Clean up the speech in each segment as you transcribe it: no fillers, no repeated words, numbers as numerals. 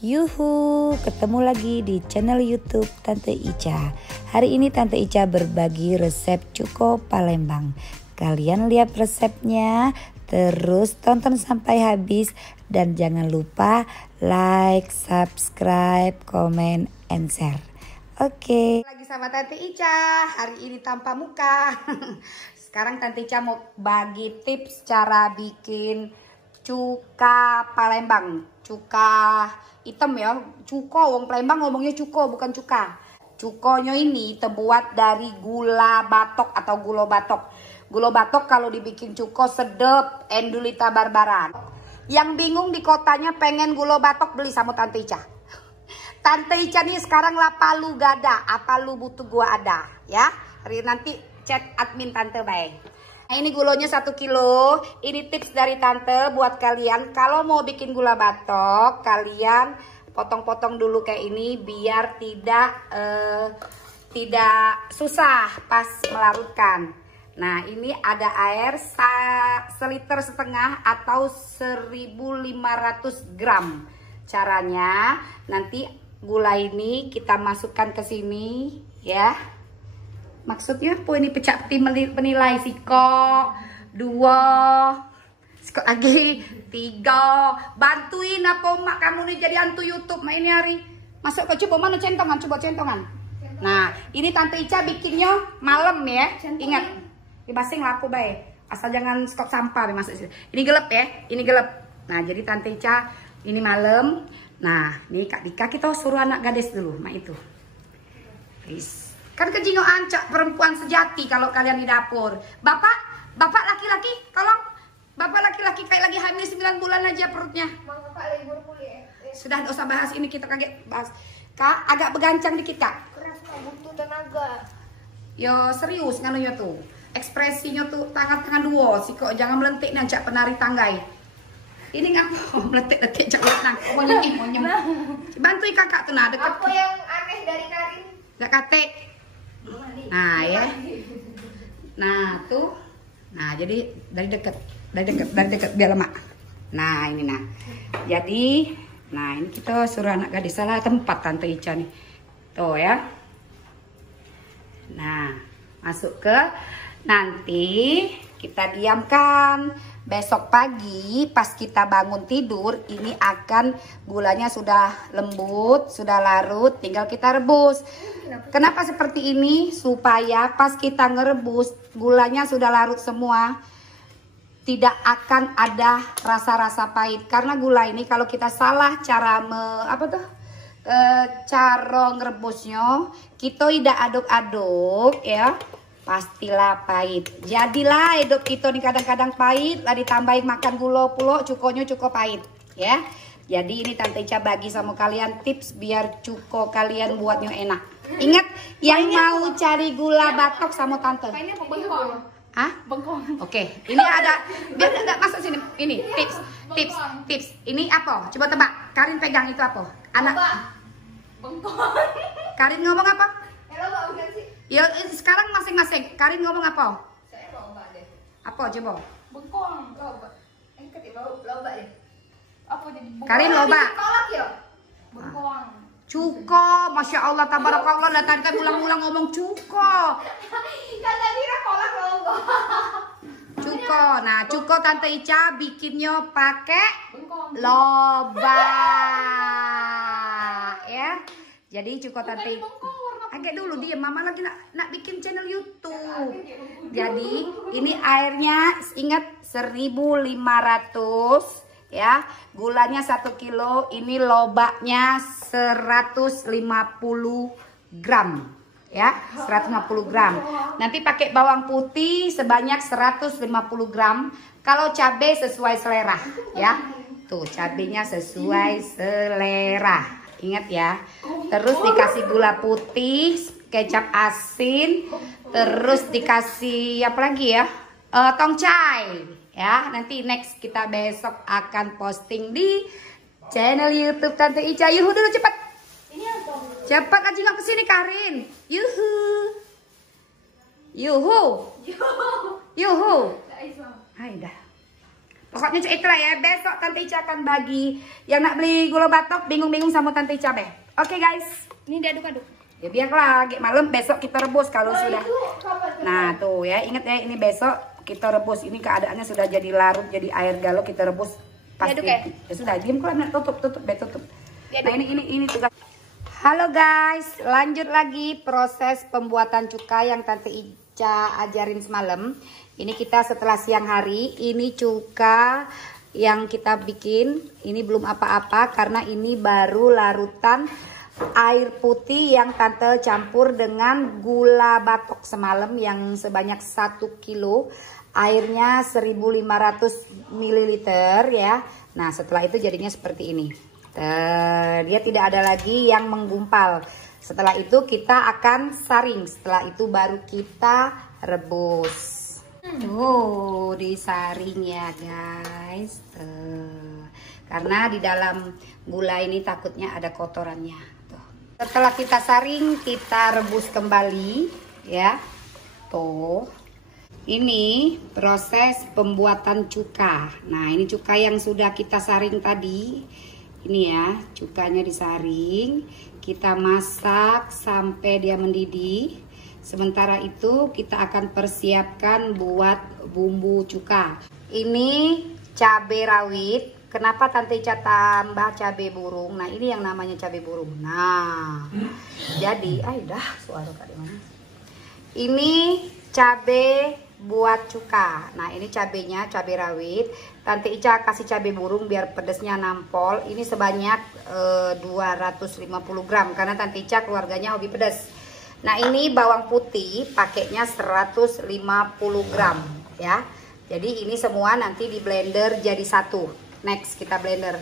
Yuhu, ketemu lagi di channel YouTube Tante Ica. Hari ini Tante Ica berbagi resep cuko Palembang. Kalian lihat resepnya, terus tonton sampai habis dan jangan lupa like, subscribe, comment, and share. Oke. Lagi sama Tante Ica, hari ini tanpa muka. Sekarang Tante Ica mau bagi tips cara bikin cuka Palembang. Cuka hitam ya, cuko, wong Palembang ngomongnya cuko bukan cuka. Cukonya ini terbuat dari gula batok atau gulo batok. Gulo batok kalau dibikin cuko sedep, endulita barbaran. Yang bingung di kotanya pengen gulo batok beli sama Tante Ica. Tante Ica nih sekarang lah palu gada, apa lu butuh gua ada ya. Hari nanti chat admin Tante baik. Nah, ini gulonya 1 kilo. Ini tips dari Tante buat kalian. Kalau mau bikin gula batok, kalian potong-potong dulu kayak ini biar tidak susah pas melarutkan. Nah, ini ada air 1,5 liter atau 1.500 gram. Caranya nanti gula ini kita masukkan ke sini ya. Maksudnya apa ini pecah penilai siko 2 siko lagi 3. Bantuin apa mak kamu nih jadi hantu YouTube mak ini hari. Masuk ke coba mana centongan, coba centongan. Nah, ini Tante Ica bikinnya malam ya. Ingat, dibasing laku baik. Asal jangan stok sampah masuk sini. Ini gelap ya, ini gelap. Nah, jadi Tante Ica ini malam. Nah, nih Kak Dika kita suruh anak gadis dulu, mak itu. Please. Kan kejingo ancak perempuan sejati kalau kalian di dapur. Bapak laki-laki, tolong. Bapak laki-laki kayak lagi hamil 9 bulan aja perutnya. Bapak lagi berkuliah. Sudah gak usah bahas ini, kita kaget bahas. Kak, agak begancang dikit Kak. Keras Kak, butuh tenaga. Yo serius nganunya tuh. Ekspresinya tuh tangan-tangan dua sih kok jangan melentik nih ancak penari tanggai. Ini ngapa meletik-letik cak nang. Mau nyem. Bantuin kakak tuh nah deket. Apa yang aneh dari Karin? Gak kate. Nah ya. Nah tuh. Nah jadi dari dekat biar lemak. Nah ini nah. Jadi nah ini kita suruh anak gadis salah tempat Tante Ica nih. Tuh ya. Nah masuk ke nanti kita diamkan. Besok pagi pas kita bangun tidur ini akan gulanya sudah lembut, sudah larut, tinggal kita rebus. Kenapa seperti ini? Supaya pas kita ngerebus gulanya sudah larut semua, tidak akan ada rasa-rasa pahit. Karena gula ini kalau kita salah cara cara ngerebusnya, kita tidak aduk-aduk ya, pastilah pahit. Jadilah hidup kita nih kadang-kadang pahit lah ditambahin makan gula pulo cukonya cukup pahit ya. Jadi ini Tante Ica bagi sama kalian tips biar cuko kalian buatnya enak. Ingat yang mau cari gula batok sama Tante. Mainnya apa bengkong? Hah? Bengkong. Oke, ini ada biar enggak masuk sini. Ini tips. Ini apa? Coba tebak. Karin pegang itu apa? Anak. Bengkong. Karin ngomong apa? Loba bukan sih? Ya sekarang masing-masing. Karin ngomong apa? Saya loba deh. Apa coba? Bengkong. Loba. Ketiba loba deh. Apa jadi bengkong? Karin loba. Kolak ya? Bengkong. Cuko, masya Allah, tabarakallah. Dan tadi ulang-ulang ngomong cuko. Kan tadi kolak loba. Cuko. Nah, cuko Tante Ica bikinnya pakai Bengkong. loba. Ya. Jadi cuko Tante agak dulu dia mama lagi nak bikin channel YouTube. Jadi ini airnya ingat 1.500 ya. Gulanya 1 kilo, ini lobaknya 150 gram ya, 150 gram. Nanti pakai bawang putih sebanyak 150 gram. Kalau cabai sesuai selera ya. Tuh cabenya sesuai selera. Ingat ya, terus dikasih gula putih, kecap asin, terus dikasih apa lagi ya, tongcai ya. Nanti next kita besok akan posting di channel YouTube Tante Ica. Yuhu dulu cepat. Ini apa? Cepat aja nggak kesini Karin. Yuhu. Hai dah. Pokoknya itulah ya, besok Tante Ica akan bagi. Yang nak beli gula batok bingung-bingung sama Tante Ica be. Oke guys. Ini diaduk-aduk. Ya biarlah, malam besok kita rebus kalau sudah. Nah tuh ya, ingat ya ini besok kita rebus. Ini keadaannya sudah jadi larut, jadi air galon, kita rebus pasti. Diaduk ya? Ya sudah, diam kalau tutup tutup. Diaduk. Nah ini tugas. Halo guys, lanjut lagi proses pembuatan cuka yang Tante Ica ajarin semalam. Ini kita setelah siang hari, ini cuka yang kita bikin, ini belum apa-apa karena ini baru larutan air putih yang Tante campur dengan gula batok semalam yang sebanyak 1 kilo. Airnya 1500 ml ya. Nah setelah itu jadinya seperti ini. Dia tidak ada lagi yang menggumpal. Setelah itu kita akan saring, setelah itu baru kita rebus. Disaring ya guys. Karena di dalam gula ini takutnya ada kotorannya. Tuh. Setelah kita saring, kita rebus kembali ya. Tuh. Ini proses pembuatan cuka. Nah, ini cuka yang sudah kita saring tadi. Ini ya, cukanya disaring. Kita masak sampai dia mendidih. Sementara itu kita akan persiapkan buat bumbu cuka. Ini cabai rawit. Kenapa Tante Ica tambah cabai burung? Nah ini yang namanya cabai burung. Nah jadi, dah suara kak dimana? Ini cabai buat cuka. Nah ini cabainya cabai rawit. Tante Ica kasih cabai burung biar pedesnya nampol. Ini sebanyak 250 gram karena Tante Ica keluarganya hobi pedas. Nah ini bawang putih pakainya 150 gram ya. Jadi ini semua nanti di blender jadi satu. Next kita blender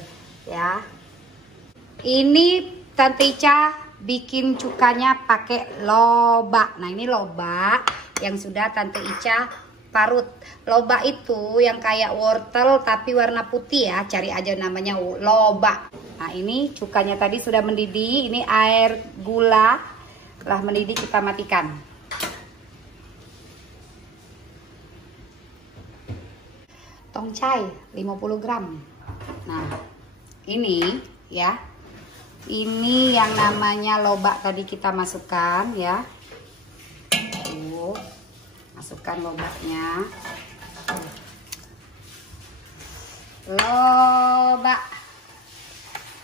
ya. Ini Tante Ica bikin cukanya pakai lobak. Nah ini lobak yang sudah Tante Ica parut. Lobak itu yang kayak wortel tapi warna putih ya. Cari aja namanya lobak. Nah ini cukanya tadi sudah mendidih. Ini air gula. Setelah mendidih kita matikan. Tongcai 50 gram. Nah ini ya. Ini yang namanya lobak tadi kita masukkan ya. Tuh, masukkan lobaknya. Lobak.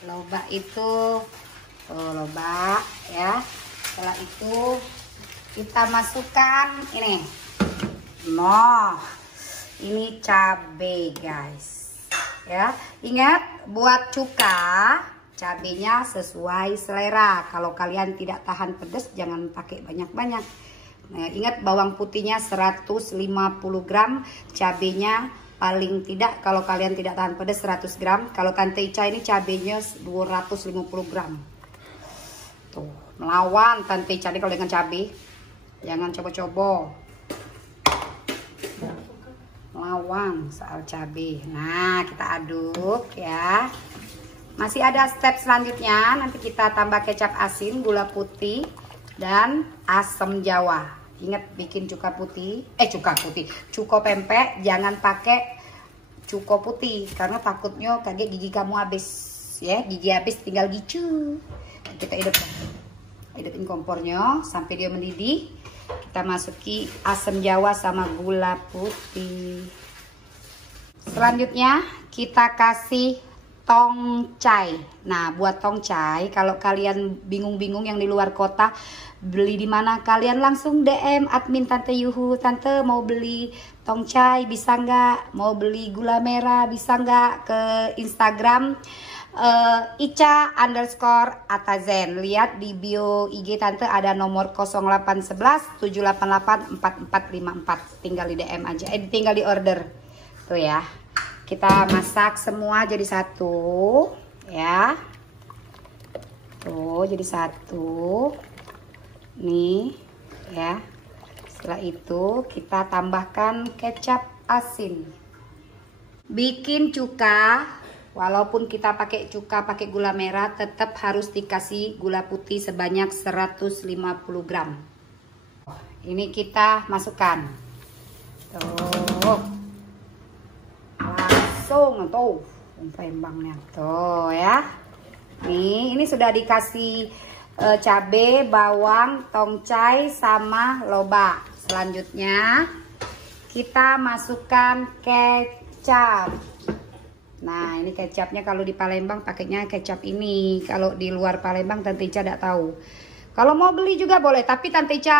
Lobak itu lobak ya. Setelah itu kita masukkan ini. Nah, ini cabai guys. Ya, ingat buat cuka cabenya sesuai selera. Kalau kalian tidak tahan pedas jangan pakai banyak-banyak. Nah, ingat bawang putihnya 150 gram, cabenya paling tidak kalau kalian tidak tahan pedas 100 gram. Kalau Tante Ica ini cabenya 250 gram. Tuh, melawan Tante Ica kalau dengan cabai. Jangan coba-coba. Melawan soal cabai. Nah, kita aduk ya. Masih ada step selanjutnya. Nanti kita tambah kecap asin, gula putih, dan asam jawa. Ingat bikin cuka putih. Cuko pempek jangan pakai cuko putih. Karena takutnya kaget gigi kamu habis. Ya, gigi habis tinggal gicu. Kita hidupin kompornya sampai dia mendidih. Kita masuki asam jawa sama gula putih. Selanjutnya kita kasih tongcai. Nah buat tongcai kalau kalian bingung-bingung yang di luar kota beli di mana, kalian langsung DM admin Tante Yuhu. Tante mau beli tongcai bisa nggak? Mau beli gula merah bisa nggak? Ke Instagram Ica_Atazen. Lihat di bio IG Tante ada nomor 0811 788 4454. Tinggal di DM aja. Tinggal di order. Tuh ya. Kita masak semua jadi satu ya. Tuh jadi satu. Nih ya. Setelah itu kita tambahkan kecap asin. Bikin cuka, walaupun kita pakai cuka pakai gula merah, tetap harus dikasih gula putih sebanyak 150 gram. Ini kita masukkan. Tuh. langsung tuh Palembangnya tuh ya. Nih, ini sudah dikasih cabe, bawang, tongcai sama lobak. Selanjutnya kita masukkan kecap. Nah, ini kecapnya kalau di Palembang pakainya kecap ini. Kalau di luar Palembang Tante Ica tidak tahu. Kalau mau beli juga boleh, tapi Tante Ica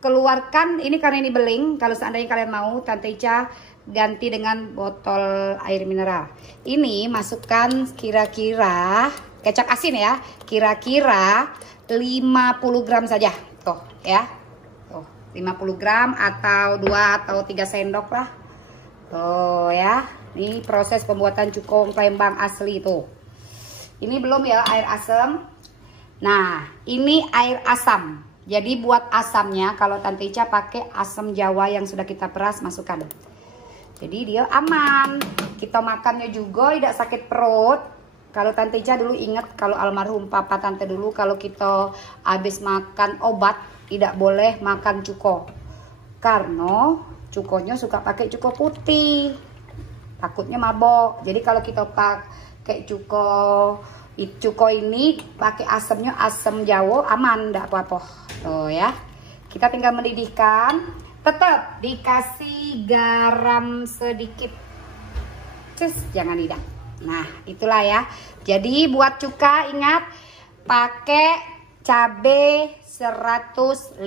keluarkan ini karena ini beling. Kalau seandainya kalian mau, Tante Ica ganti dengan botol air mineral. Ini masukkan kira-kira kecap asin ya, kira-kira 50 gram saja. Tuh ya. Tuh, 50 gram atau 2 atau 3 sendok lah. Tuh ya. Ini proses pembuatan cuko Palembang asli tuh. Ini belum ya air asam. Nah, ini air asam. Jadi buat asamnya kalau Tante Ica pakai asam Jawa yang sudah kita peras, masukkan. Jadi dia aman. Kita makannya juga tidak sakit perut. Kalau Tante Ica dulu ingat, kalau almarhum papa Tante dulu, kalau kita habis makan obat tidak boleh makan cuko. Karena cukonya suka pakai cuko putih. Takutnya mabok. Jadi kalau kita pakai cuko ini pakai asamnya asam Jawa, aman, tidak apa-apa. Tuh ya. Kita tinggal mendidihkan. Tetap dikasih garam sedikit. Cus, jangan tidak. Nah, itulah ya. Jadi buat cuka ingat pakai cabai 150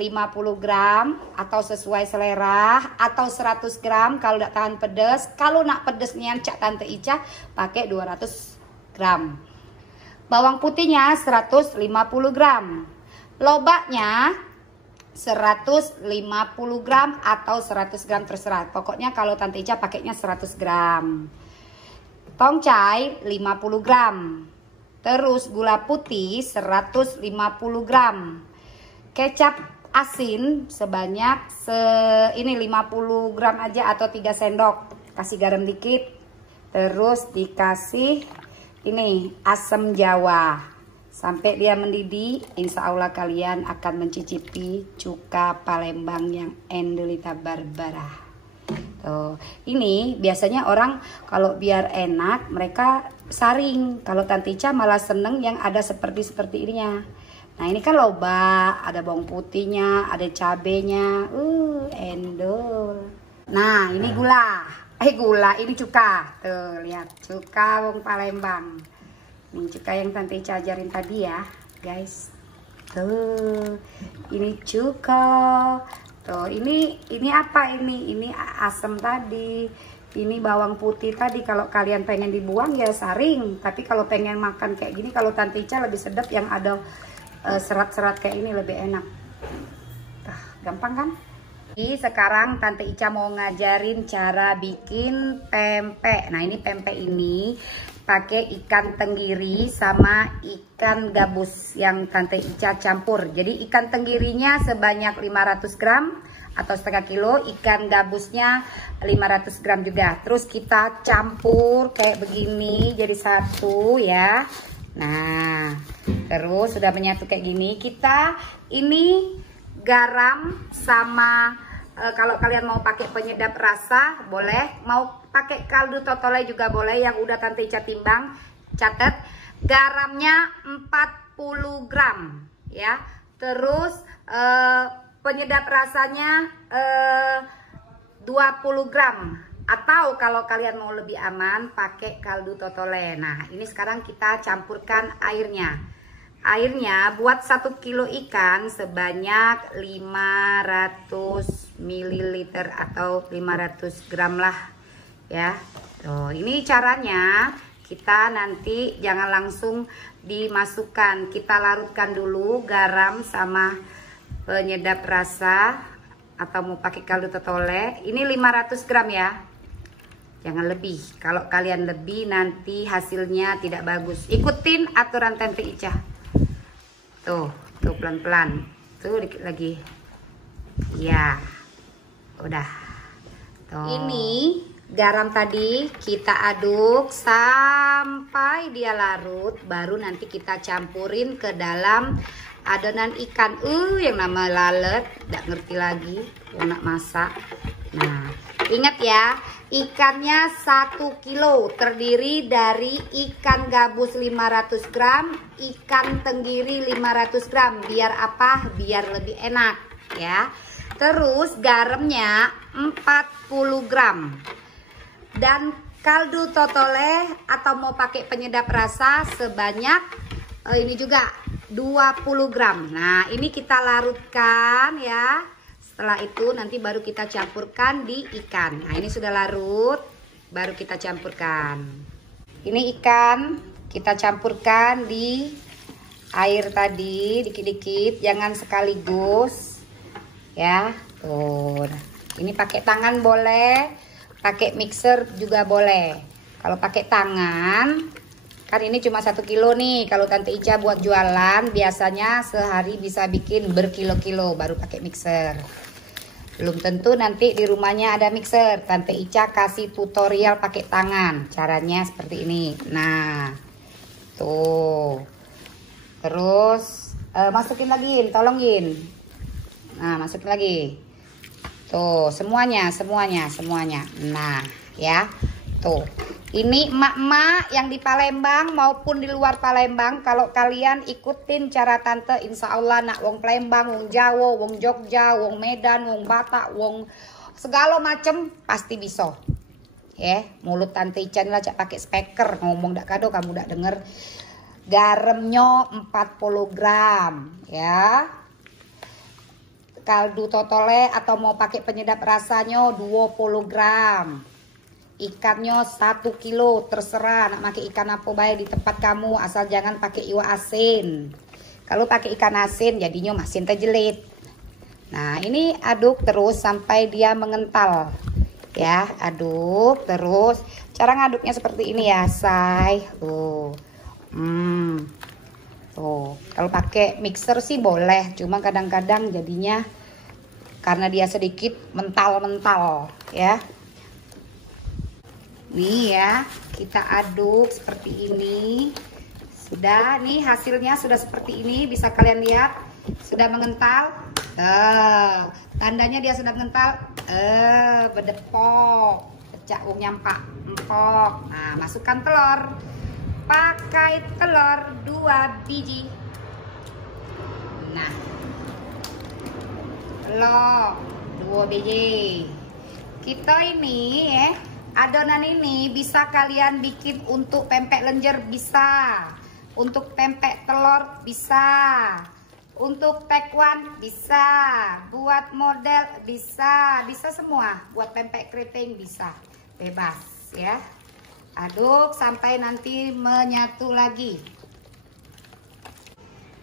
gram atau sesuai selera, atau 100 gram kalau tidak tahan pedas. Kalau nak pedesnya Cak Tante Ica pakai 200 gram. Bawang putihnya 150 gram. Lobaknya 150 gram atau 100 gram terserah. Pokoknya kalau Tante Ica pakainya 100 gram. Tongcai 50 gram. Terus gula putih 150 gram. Kecap asin sebanyak ini 50 gram aja atau 3 sendok. Kasih garam dikit. Terus dikasih ini asam Jawa. Sampai dia mendidih, insya Allah kalian akan mencicipi cuka Palembang yang Endelita Barbara. Tuh, ini biasanya orang kalau biar enak mereka saring. Kalau Tante Ica malah seneng yang ada seperti ininya. Nah, ini kan lobak, ada bawang putihnya, ada cabenya, endol. Nah, ini gula. Ini cuka. Tuh, lihat cuka wong Palembang. Ini cuka yang Tante Ica ajarin tadi ya, guys. Tuh, ini cuka. Tuh, ini apa ini? Ini asam tadi. Ini bawang putih tadi. Kalau kalian pengen dibuang ya saring. Tapi kalau pengen makan kayak gini, kalau Tante Ica lebih sedap yang ada serat-serat kayak ini, lebih enak. Gampang kan? Sekarang Tante Ica mau ngajarin cara bikin pempek. Nah, ini pempek ini pakai ikan tenggiri sama ikan gabus yang Tante Ica campur. Jadi ikan tenggirinya sebanyak 500 gram atau setengah kilo, ikan gabusnya 500 gram juga. Terus kita campur kayak begini jadi satu ya. Nah, terus sudah menyatu kayak gini. Kita ini garam sama kalau kalian mau pakai penyedap rasa boleh, mau pakai kaldu totole juga boleh yang udah Tante Ica timbang. Catat garamnya 40 gram ya. Terus penyedap rasanya 20 gram. Atau kalau kalian mau lebih aman pakai kaldu totole. Nah, ini sekarang kita campurkan airnya. Airnya buat 1 kilo ikan sebanyak 500 ml atau 500 gram lah ya. Tuh, ini caranya. Kita nanti jangan langsung dimasukkan, kita larutkan dulu garam sama penyedap rasa atau mau pakai kaldu totole. Ini 500 gram ya, jangan lebih. Kalau kalian lebih nanti hasilnya tidak bagus. Ikutin aturan Tante Ica. Tuh pelan-pelan. Tuh dikit lagi. Ya, udah. Tuh. Ini garam tadi kita aduk sampai dia larut. Baru nanti kita campurin ke dalam adonan ikan. Yang nama lalet, nggak ngerti lagi. Nak masak. Nah, Ingat ya, ikannya 1 kilo terdiri dari ikan gabus 500 gram, ikan tenggiri 500 gram. Biar apa? Biar lebih enak ya. Terus garamnya 40 gram. Dan kaldu totole atau mau pakai penyedap rasa sebanyak ini juga 20 gram. Nah, ini kita larutkan ya. Setelah itu nanti baru kita campurkan di ikan. Nah, ini sudah larut, baru kita campurkan. Ini ikan kita campurkan di air tadi dikit-dikit, jangan sekaligus ya. Tuh. Ini pakai tangan boleh, pakai mixer juga boleh. Kalau pakai tangan, kan ini cuma 1 kilo nih. Kalau Tante Ica buat jualan biasanya sehari bisa bikin berkilo-kilo, baru pakai mixer. Belum tentu nanti di rumahnya ada mixer. Tante Ica kasih tutorial pakai tangan. Caranya seperti ini. Nah, tuh. Terus masukin lagi, tolongin. Nah, masukin lagi. Tuh, semuanya. Nah, ya. Tuh. Ini emak-emak yang di Palembang maupun di luar Palembang, kalau kalian ikutin cara Tante, insya Allah nak wong Palembang, wong Jawa, wong Jogja, wong Medan, wong Batak, wong segala macem pasti bisa. Ya, mulut Tante Ica lah cak pakai speaker ngomong dak kado kamu dak denger. Garamnya 40 gram, ya. Kaldu totole atau mau pakai penyedap rasanya 20 gram. Ikannya 1 kilo, terserah nak pakai ikan apa baik di tempat kamu, asal jangan pakai iwa asin. Kalau pakai ikan asin jadinya masin terjelit. Nah, ini aduk terus sampai dia mengental. Ya, aduk terus. Cara ngaduknya seperti ini ya, say. Tuh. Tuh, kalau pakai mixer sih boleh, cuma kadang-kadang jadinya karena dia sedikit mental-mental, ya. Nih ya, kita aduk seperti ini. Sudah, nih hasilnya sudah seperti ini. Bisa kalian lihat, sudah mengental. Tandanya dia sudah mengental. Berdepok, pecah nyampak, empok. Nah, masukkan telur. Pakai telur 2 biji. Nah, telur 2 biji. Kita ini ya, adonan ini bisa kalian bikin untuk pempek lenjer bisa, untuk pempek telur bisa, untuk tekwan bisa, buat model bisa, bisa semua, buat pempek keriting bisa, bebas ya. Aduk sampai nanti menyatu lagi.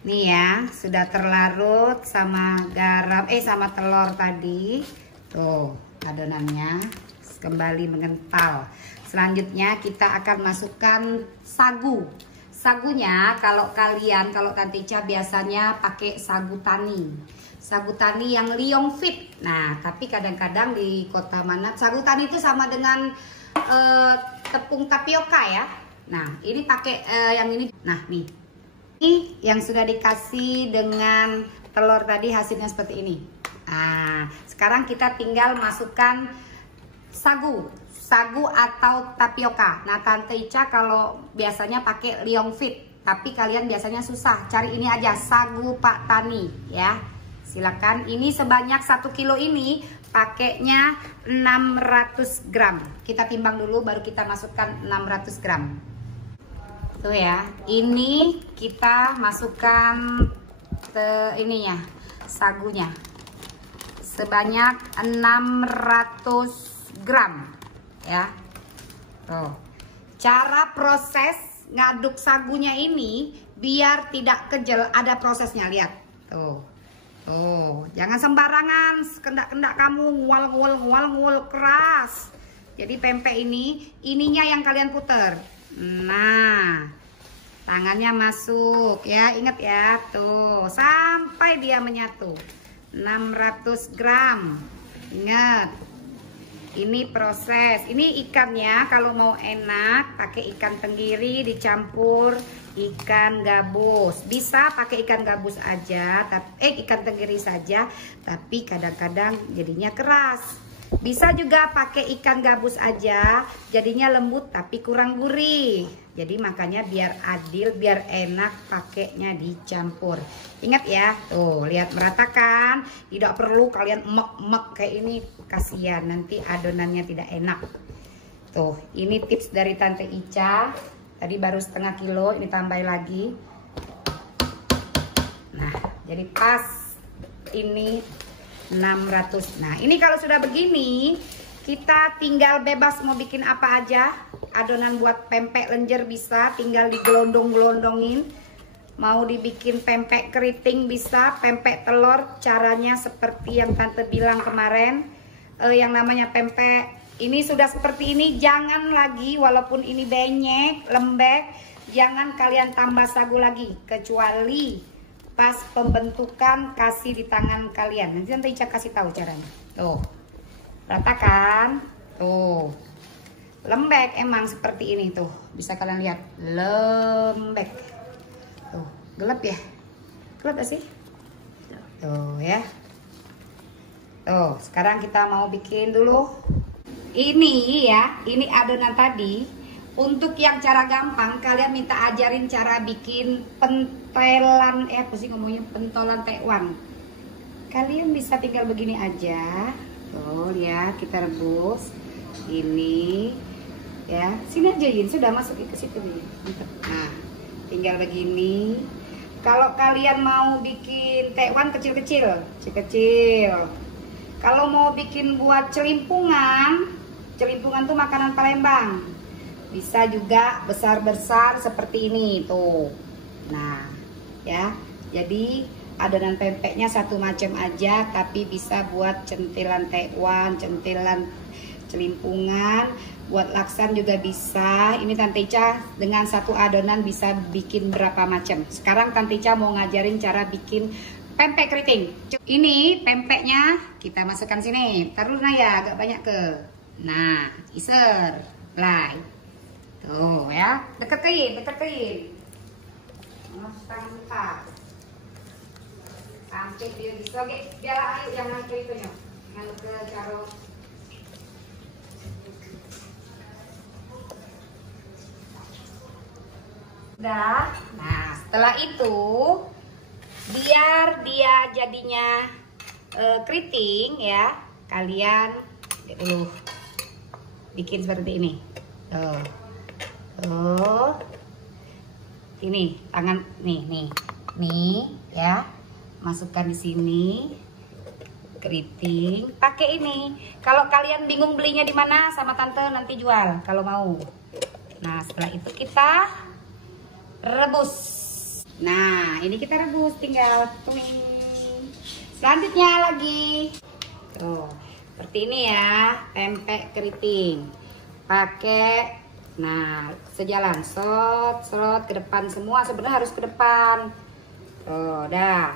Nih ya, sudah terlarut sama garam, sama telur tadi. Tuh adonannya kembali mengental. Selanjutnya kita akan masukkan sagu. Sagunya kalau Tante Ica biasanya pakai sagu tani. Sagu tani yang Liong Fit. Nah, tapi kadang-kadang di kota mana sagu tani itu sama dengan tepung tapioka ya. Nah, ini pakai yang ini. Nah, nih. Ini yang sudah dikasih dengan telur tadi hasilnya seperti ini. Nah, sekarang kita tinggal masukkan sagu atau tapioka. Nah, Tante Ica kalau biasanya pakai Liong Fit, tapi kalian biasanya susah, cari ini aja, sagu Pak Tani ya. Silakan. Ini sebanyak 1 kilo ini pakainya 600 gram. Kita timbang dulu baru kita masukkan 600 gram. Tuh ya. Ini kita masukkan ininya, sagunya. Sebanyak 600 gram ya. Tuh. Cara proses ngaduk sagunya ini biar tidak kejel, ada prosesnya, lihat. Tuh. Tuh, jangan sembarangan kendak-kendak kamu ngual keras. Jadi pempek ininya yang kalian puter. Nah, tangannya masuk ya, ingat ya. Tuh, sampai dia menyatu. 600 gram. Ingat. Ini proses. Ini ikannya kalau mau enak pakai ikan tenggiri dicampur ikan gabus. Bisa pakai ikan gabus aja, tapi ikan tenggiri saja, tapi kadang-kadang jadinya keras. Bisa juga pakai ikan gabus aja, jadinya lembut tapi kurang gurih. Jadi makanya biar adil, biar enak pakainya dicampur. Ingat ya, tuh lihat meratakan. Tidak perlu kalian emek-emek kayak ini, kasihan nanti adonannya tidak enak. Tuh, ini tips dari Tante Ica. Tadi baru setengah kilo, ini tambah lagi. Nah, jadi pas ini 600. Nah, ini kalau sudah begini, kita tinggal bebas mau bikin apa aja. Adonan buat pempek lenjer bisa, tinggal digelondong-gelondongin. Mau dibikin pempek keriting bisa, pempek telur, caranya seperti yang Tante bilang kemarin. Yang namanya pempek ini sudah seperti ini, jangan lagi walaupun ini benyek, lembek, jangan kalian tambah sagu lagi, kecuali pas pembentukan kasih di tangan kalian. Nanti Tante Ica kasih tahu caranya. Tuh, ratakan. Tuh, lembek emang seperti ini tuh. Bisa kalian lihat, lembek. Tuh, gelap ya? Gelap gak sih? Tuh ya. Tuh, sekarang kita mau bikin dulu. Ini ya, ini adonan tadi. Untuk yang cara gampang, kalian minta ajarin cara bikin pentelan, apa sih ngomongnya, pentolan tekwan. Kalian bisa tinggal begini aja. Tuh lihat, kita rebus. Ini ya, sini aja Yin, sudah masuk ke situ nih. Nah, tinggal begini. Kalau kalian mau bikin tekwan kecil-kecil, kecil-kecil. Kalau mau bikin buat celimpungan, celimpungan tuh makanan Palembang. Bisa juga besar-besar seperti ini tuh. Nah, ya. Jadi adonan pempeknya satu macam aja, tapi bisa buat centilan tekwan, centilan celimpungan, buat laksan juga bisa. Ini Tante Ica dengan satu adonan bisa bikin berapa macam. Sekarang Tante Ica mau ngajarin cara bikin pempek keriting. Ini pempeknya kita masukkan sini. Taruh ya, agak banyak ke. Nah, iser, lay. Tuh ya, deketin. Sampai dia bisa, biar ayo jangan ke itu ya, jangan ke carut. Udah, nah setelah itu biar dia jadinya keriting ya, kalian dulu bikin seperti ini. Tuh, ini tangan nih ya, masukkan di sini keriting. Pakai ini. Kalau kalian bingung belinya di mana, sama Tante nanti jual kalau mau. Nah setelah itu kita rebus. Nah ini kita rebus, tinggal tuing. Selanjutnya lagi tuh seperti ini ya, pempek keriting. Pakai, nah sejalan, serot ke depan semua, sebenarnya harus ke depan. Tuh dah,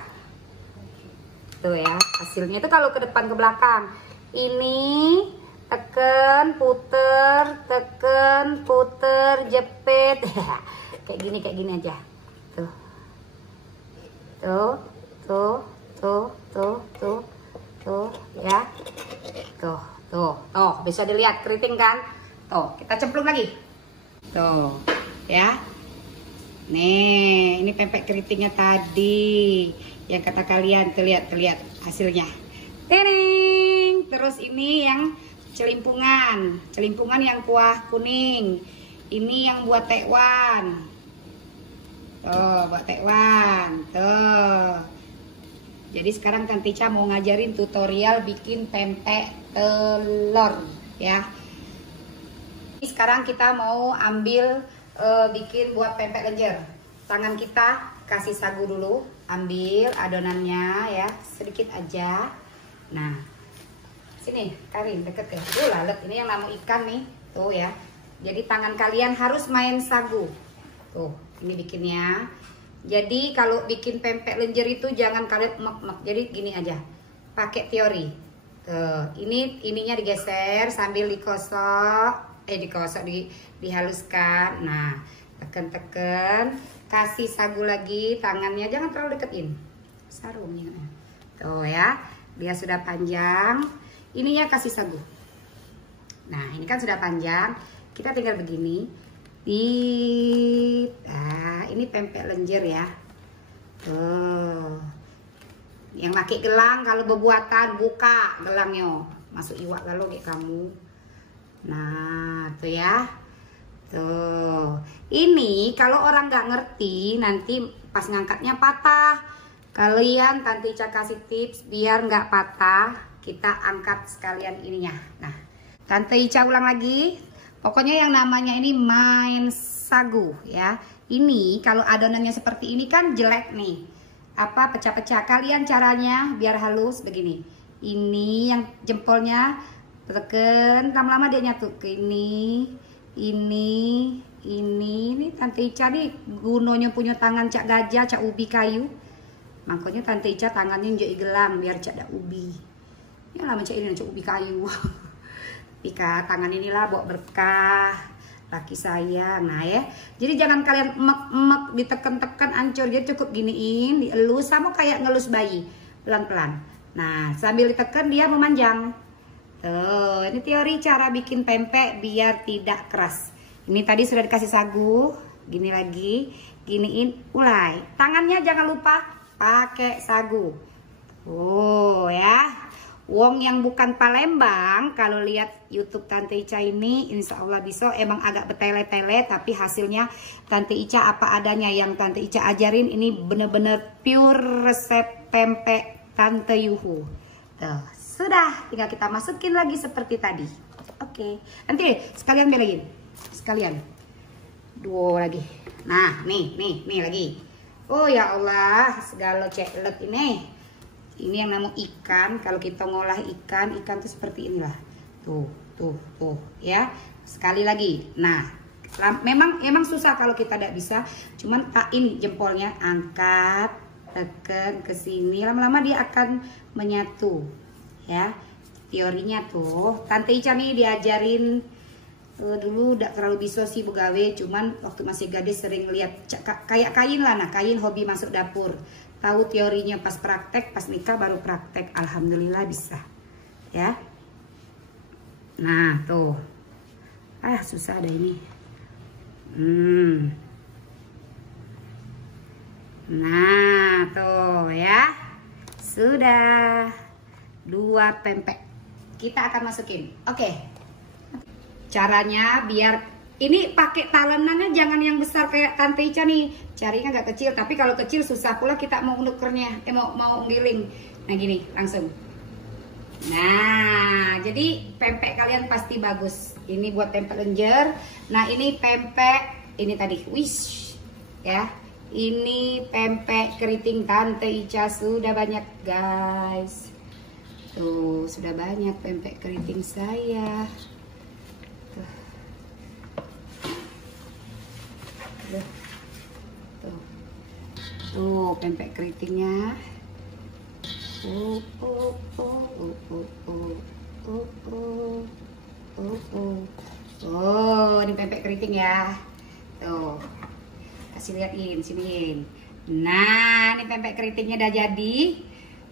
tuh ya hasilnya itu kalau ke depan ke belakang. Ini teken puter, jepit. kayak gini aja. Tuh ya. Tuh bisa dilihat keriting kan? Tuh, kita cemplung lagi. Tuh, ya. Nih, ini pempek keritingnya tadi. Yang kata kalian, terlihat hasilnya. Teneng. Terus ini yang celimpungan. Celimpungan yang kuah kuning. Ini yang buat tekwan. Tuh, buat tekwan. Tuh. Jadi sekarang Tante Ica mau ngajarin tutorial bikin pempek telur, ya. Sekarang kita mau ambil bikin buat pempek lenjer. Tangan kita kasih sagu dulu, ambil adonannya ya, sedikit aja. Nah, sini Karin deket ya. Lalet, ini yang namu ikan nih, tuh ya. Jadi tangan kalian harus main sagu. Tuh, ini bikinnya. Jadi kalau bikin pempek lenjer itu jangan kalian emek-emek. Jadi gini aja, pakai teori. Tuh, ininya digeser sambil dihaluskan. Nah, tekan, kasih sagu lagi, tangannya jangan terlalu deketin sarungnya. Tuh ya, dia sudah panjang. Ininya kasih sagu. Nah, ini kan sudah panjang. Kita tinggal begini. Nah, ini pempek lenjer ya. Tuh. Yang pakai gelang kalau berbuatan buka gelangnya. Masuk iwak kalau kayak kamu. Nah, tuh ya. Tuh. Ini kalau orang nggak ngerti nanti pas ngangkatnya patah. Kalian Tante Ica kasih tips biar nggak patah. Kita angkat sekalian ininya. Nah, Tante Ica ulang lagi. Pokoknya yang namanya ini main sagu ya. Ini kalau adonannya seperti ini kan jelek nih. Apa pecah-pecah. Kalian caranya biar halus begini. Ini yang jempolnya tekan, lama-lama dia nyatu ke ini. Ini Tante Ica nih gunonya punya tangan cak gajah, cak ubi kayu. Makanya Tante Ica tangannya jadi gelang biar cak ada ubi. Ya lama cak ini cak ubi kayu. Pika tangan inilah buat berkah laki sayang. Nah ya, jadi jangan kalian emek-emek diteken-teken ancur. Jadi cukup giniin, dielus sama kayak ngelus bayi pelan-pelan. Nah sambil diteken dia memanjang. Tuh, ini teori cara bikin pempek biar tidak keras. Ini tadi sudah dikasih sagu, gini lagi, giniin, mulai. Tangannya jangan lupa pakai sagu. Oh ya. Wong yang bukan Palembang, kalau lihat YouTube Tante Ica ini, insya Allah bisa. Emang agak bertele-tele, tapi hasilnya Tante Ica apa adanya. Yang Tante Ica ajarin ini bener-bener pure resep pempek Tante Yuhu. Tuh, sudah, tinggal kita masukin lagi seperti tadi. Oke, nanti sekalian belain, sekalian. Dua lagi. Nah, nih lagi. Oh ya Allah, segala celet ini. Ini yang namanya ikan. Kalau kita ngolah ikan tuh seperti inilah. Tuh ya. Sekali lagi. Nah, memang susah kalau kita tidak bisa. Cuman ini jempolnya angkat, tekan ke sini. Lama-lama dia akan menyatu. Ya. Teorinya tuh Tante Ica nih diajarin dulu tidak terlalu bisa sih begawe, cuman waktu masih gadis sering lihat kayak kain lah. Nah, kain hobi masuk dapur. Tahu teorinya pas praktek, pas nikah baru praktek. Alhamdulillah bisa. Ya. Nah, tuh. Susah ada ini. Nah, tuh ya. Sudah. 2 pempek. Kita akan masukin. Oke. Caranya biar ini pakai talenannya jangan yang besar kayak Tante Ica nih. Carinya nggak kecil, tapi kalau kecil susah pula kita mau nukernya, mau ngiling. Nah gini, langsung. Nah, jadi pempek kalian pasti bagus. Ini buat pempek lenjer. Nah, ini pempek ini tadi. Wish. Ya. Ini pempek keriting Tante Ica sudah banyak, guys. Tuh, sudah banyak pempek keriting saya. Tuh pempek keritingnya. Oh, ini pempek keriting ya. Tuh. Kasih liatin siniin. Nah, ini pempek keritingnya udah jadi.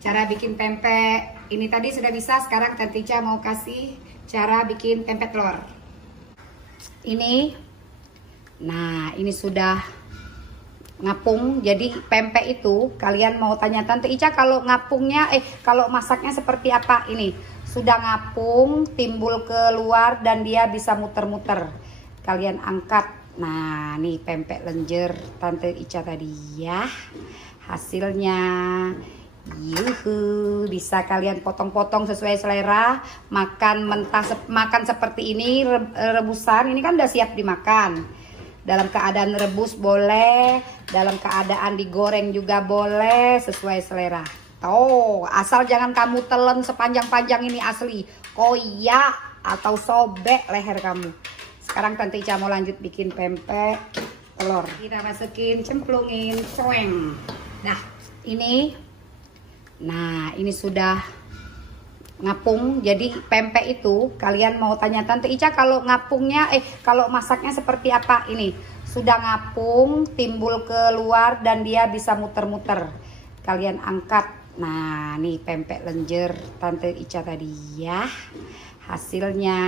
Cara bikin pempek ini tadi sudah bisa. Sekarang Tante Ica mau kasih cara bikin pempek telur. Ini. Nah, ini sudah ngapung. Jadi pempek itu kalian mau tanya Tante Ica kalau ngapungnya kalau masaknya seperti apa. Ini sudah ngapung, timbul keluar dan dia bisa muter-muter. Kalian angkat. Nah, nih pempek lenjer Tante Ica tadi ya. Hasilnya yuhu, bisa kalian potong-potong sesuai selera. Makan mentah, makan seperti ini rebusan. Ini kan udah siap dimakan. Dalam keadaan rebus boleh, dalam keadaan digoreng juga boleh, sesuai selera. Tuh, asal jangan kamu telan sepanjang-panjang ini asli. Koyak atau sobek leher kamu. Sekarang Tante Ica mau lanjut bikin pempek telur. Kita masukin, cemplungin, coeng. Nah, ini. Nah, ini sudah ngapung. Jadi pempek itu kalian mau tanya Tante Ica kalau ngapungnya kalau masaknya seperti apa. Ini sudah ngapung, timbul keluar dan dia bisa muter-muter. Kalian angkat. Nah, nih pempek lenjer Tante Ica tadi ya. Hasilnya.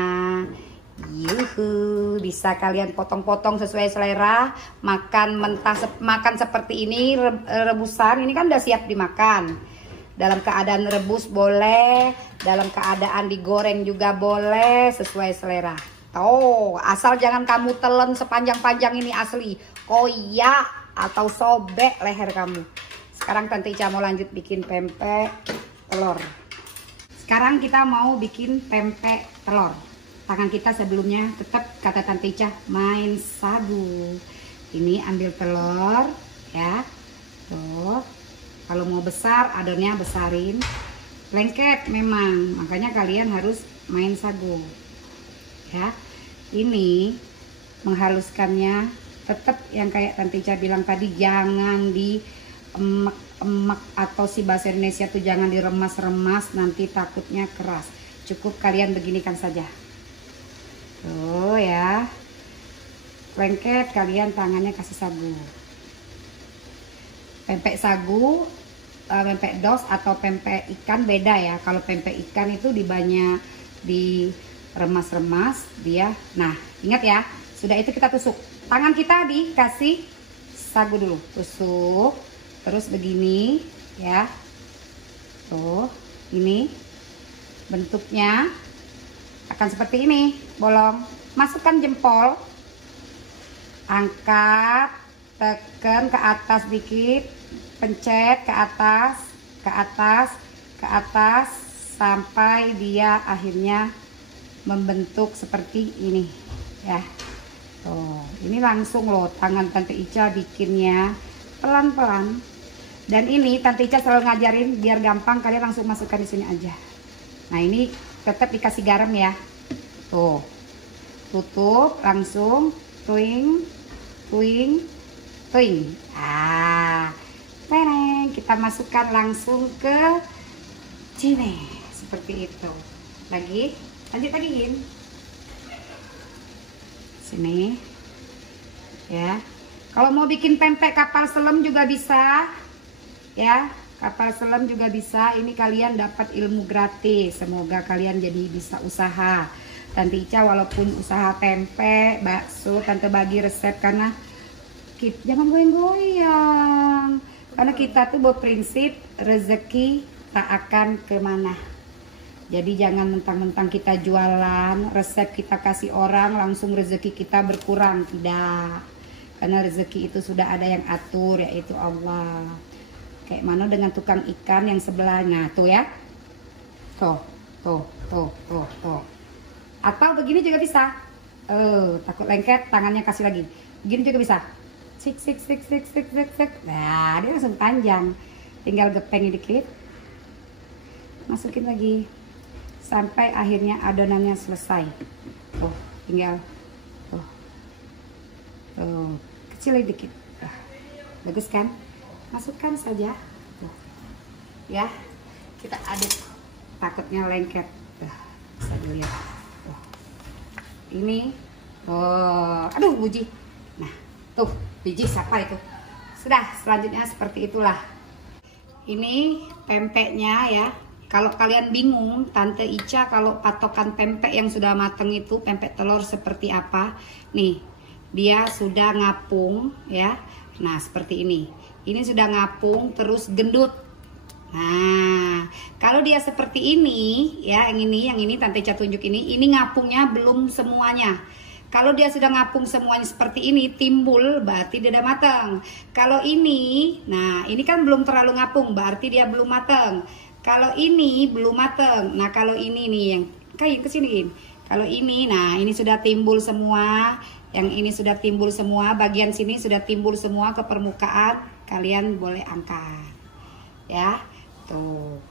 Yuhu, bisa kalian potong-potong sesuai selera. Makan mentah, makan seperti ini rebusan. Ini kan udah siap dimakan. Dalam keadaan rebus boleh, dalam keadaan digoreng juga boleh, sesuai selera. Tuh, asal jangan kamu telan sepanjang-panjang ini asli. Koyak atau sobek leher kamu. Sekarang Tante Ica mau lanjut bikin pempek telur. Sekarang kita mau bikin pempek telur. Tangan kita sebelumnya tetap kata Tante Ica main sagu. Ini ambil telur ya. Tuh. Kalau mau besar adonnya besarin. Lengket memang, makanya kalian harus main sagu. Ya. Ini menghaluskannya tetap yang kayak Tante Ica bilang tadi, jangan di emak atau si bahasa Indonesia tuh jangan diremas-remas, nanti takutnya keras. Cukup kalian beginikan saja. Tuh ya, lengket, kalian tangannya kasih sagu. Pempek sagu, pempek dos atau pempek ikan beda ya. Kalau pempek ikan itu di remas-remas dia. Nah, ingat ya, sudah itu kita tusuk. Tangan kita dikasih sagu dulu, tusuk, terus begini ya. Tuh, ini bentuknya akan seperti ini, bolong. Masukkan jempol, angkat, tekan ke atas dikit, pencet ke atas, ke atas, ke atas, sampai dia akhirnya membentuk seperti ini ya. Tuh, ini langsung loh tangan Tante Ica bikinnya pelan-pelan. Dan ini Tante Ica selalu ngajarin biar gampang, kalian langsung masukkan di sini aja. Nah, ini tetap dikasih garam ya. Tuh, tutup langsung, tuing, tuing, tuing. Kita masukkan langsung ke sini seperti itu. Lagi, lanjut lagi sini ya. Kalau mau bikin pempek kapal selam juga bisa ya. Kapal selam juga bisa. Ini kalian dapat ilmu gratis. Semoga kalian jadi bisa usaha. Tante Ica walaupun usaha tempe, bakso, Tante bagi resep karena jangan goyang-goyang. Karena kita tuh berprinsip rezeki tak akan kemana. Jadi jangan mentang-mentang kita jualan, resep kita kasih orang, langsung rezeki kita berkurang. Tidak. Karena rezeki itu sudah ada yang atur, yaitu Allah. Kayak mana dengan tukang ikan yang sebelahnya tuh ya. Tuh. Atau begini juga bisa. Takut lengket, tangannya kasih lagi. Begini juga bisa. Sik. Nah, dia langsung panjang. Tinggal gepeng dikit. Masukin lagi. Sampai akhirnya adonannya selesai. Tuh, tinggal. Tuh, kecilin dikit. Bagus kan? Masukkan saja. Tuh. Ya, kita aduk. Takutnya lengket. Bisa dilihat. Tuh. Ini. Aduh, buji. Nah, tuh, biji siapa itu? Sudah, selanjutnya seperti itulah. Ini pempeknya ya. Kalau kalian bingung, Tante Ica kalau patokan pempek yang sudah mateng itu, pempek telur seperti apa? Nih, dia sudah ngapung ya. Nah, seperti ini. Ini sudah ngapung terus gendut. Nah, kalau dia seperti ini ya, yang ini Tante Ica tunjuk ini ngapungnya belum semuanya. Kalau dia sudah ngapung semuanya seperti ini, timbul, berarti dia udah matang. Kalau ini, nah ini kan belum terlalu ngapung, berarti dia belum matang. Kalau ini belum matang. Nah, kalau ini nih yang kayak kesini. Kalau ini, nah ini sudah timbul semua. Yang ini sudah timbul semua. Bagian sini sudah timbul semua ke permukaan. Kalian boleh angkat. Ya, tuh.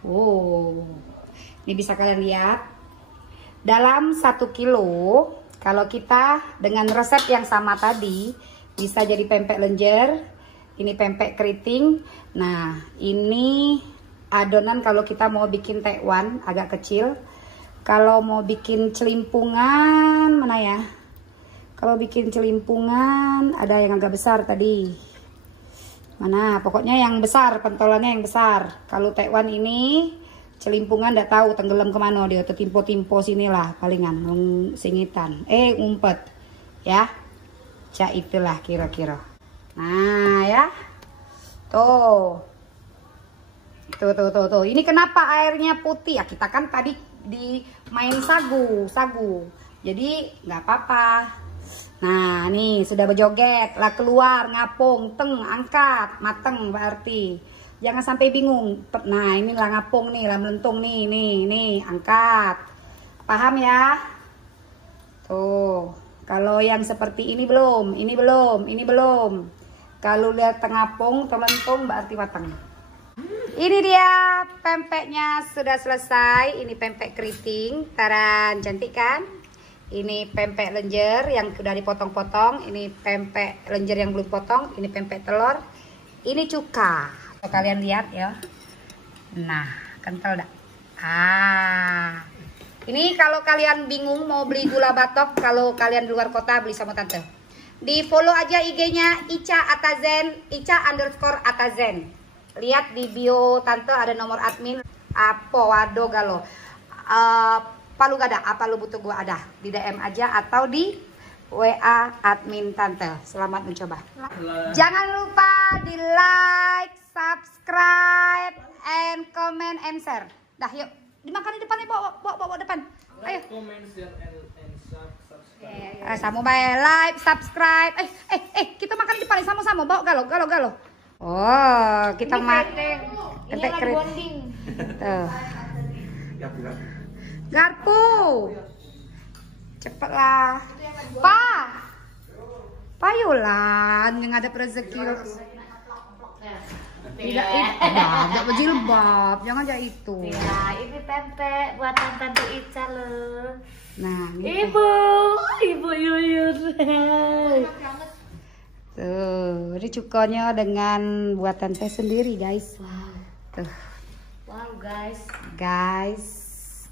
Oh, ini bisa kalian lihat. Dalam 1 kilo, kalau kita dengan resep yang sama tadi, bisa jadi pempek lenjer. Ini pempek keriting. Nah, ini adonan kalau kita mau bikin tekwan agak kecil. Kalau mau bikin celimpungan, mana ya? Kalau bikin celimpungan ada yang agak besar tadi. Mana? Pokoknya yang besar, pentolannya yang besar. Kalau Taiwan ini celimpungan nggak tahu tenggelam kemana dia. Tertimpo-timpo sinilah palingan, singitan. Ngumpet, ya. Cak itulah kira-kira. Nah ya, tuh. Ini kenapa airnya putih? Ya kita kan tadi di main sagu. Jadi nggak apa-apa. Nah nih sudah berjoget lah, keluar ngapung, angkat, mateng berarti. Jangan sampai bingung. Nah ini lah ngapung nih, lah melentung nih, angkat. Paham ya? Tuh. Kalau yang seperti ini belum. Kalau lihat tengapung, telentung berarti matang. Ini dia pempeknya sudah selesai. Ini pempek keriting, taran, cantik kan? Ini pempek lenjer yang sudah dipotong-potong. Ini pempek lenjer yang belum potong. Ini pempek telur. Ini cuka. Kalian lihat ya. Nah, kental dah. Ini kalau kalian bingung mau beli gula batok, kalau kalian di luar kota beli sama tante. Di follow aja IG-nya Ica Atazen, Ica_Atazen. Lihat di bio tante ada nomor admin. Apa wado galo. Palu gak ada, apa lu butuh gua ada. Di DM aja atau di WA admin tante. Selamat mencoba. Jangan lupa di like, subscribe, and comment and share. Dah yuk, dimakan di depan nih, bawa depan. Ayo. Comment, share, and subscribe. Sama bae like, subscribe. Kita makan di depan nih sama-sama. Bawa galo. Oh, kita makan. Ini lagi bonding. Tuh. Garpu. Cepatlah. Payulan yang ada rezeki. Tidak berjilbab, jangan aja itu. Ya, ini pempek buatan Tante Ica loh. Nah, Ibu Yuyun. Tuh, ini cukanya dengan buatan teh sendiri, guys. Wow. Tuh. Wow, guys. Guys,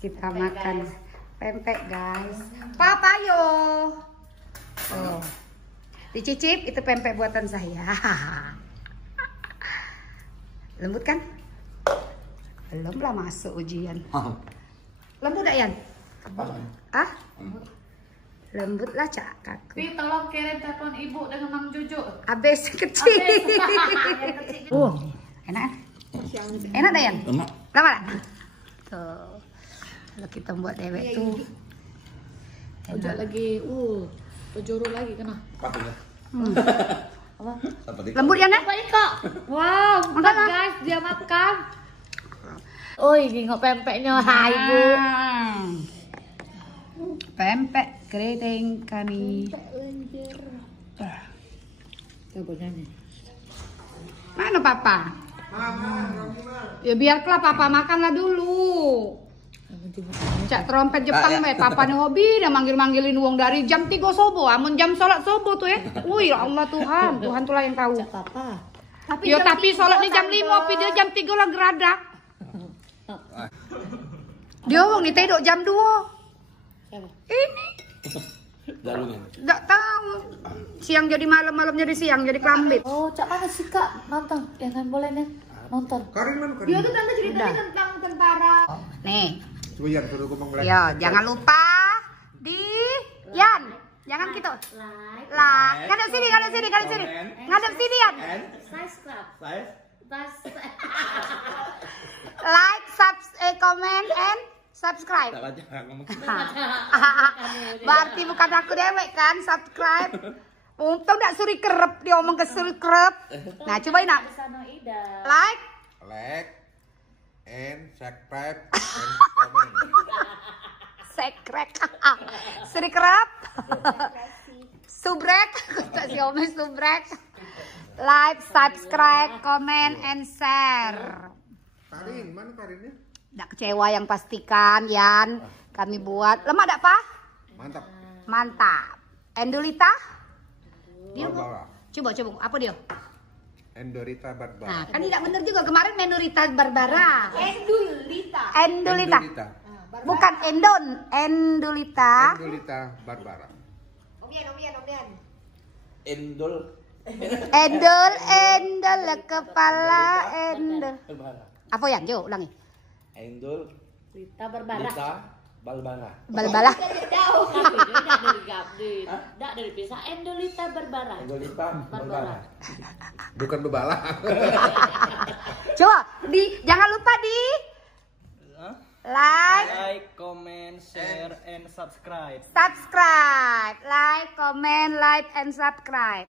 kita Pempek, makan guys. pempek, guys. Papayo. Tuh. Dicicip, itu pempek buatan saya. Lembut kan? Belum lah masuk ujian. Lembut gak, Yan? Lembut lah, Cak Kaku. Pi, tolong kirim telepon ibu dengan Mang Juju. Abis kecil. Enak kan? Enak dah, Yan? Enak. Lama tak? Tuh. Kalau kita buat dewek tuh. Udah lagi, tujuru lagi kena. Lembut ya, Nak? Apa Iko? Wow, makan guys, dia makan. Nengok pempeknya, hai ibu. Pempek keriting kami. Coba nyanyi. Mana Papa? Ya biarlah Papa makanlah dulu. Cak trompet Jepang be, Papa nih hobi dia manggil-manggilin wong dari jam 3 subuh, amun jam sholat subuh tuh ya. Wih, ya Allah Tuhan tuh lah yang tahu. Papa. Tapi sholatnya jam 5, tapi dia jam 3 lah geradak. Dia wong nih tidur jam 2. Ini nggak tahu. Siang jadi malam, malam jadi siang, jadi kelambit. Oh, Cak mana sih Kak? Nonton, jangan boleh nih nonton. Dia tuh tante ceritanya tentang tentara. Nih. Ya, Ya, jangan lupa di Yan. Jangan gitu. Like. Ngadep sini. Ngadep sini, Yan. Subscribe. Like, comment, and subscribe. Berarti bukan aku dewek kan, subscribe. Untung gak suri kerep, dia omong ke suri kerep. Nah, cobain nak. Like, and subscribe and comment. sekrek. Suri kerep. Subrek. Tak si omong subrek. Like, subscribe, comment, and share. Karin, mana Karinnya? Nggak kecewa yang pastikan, Yan. Kami buat. Lemah tak, Pak? Mantap. Endulita? Dia coba. Apa dia? Endorita Barbara. Nah, kan tidak benar juga. Kemarin Endurita Barbara. Endulita. Bukan Endon. Endulita. Endolita Barbara. Obian. Endol, endol, kepala endol. Apa yang? Coba ulangi. Endol, Lita Barbara. Lita, Balbara. Balbala. Jauh tapi udah dari Gabdi. Udah dari pisah Endolita Barbara. Endolita, Balbara. Bukan bebala. Coba jangan lupa di like, comment, share, and subscribe. like, comment, like, and subscribe.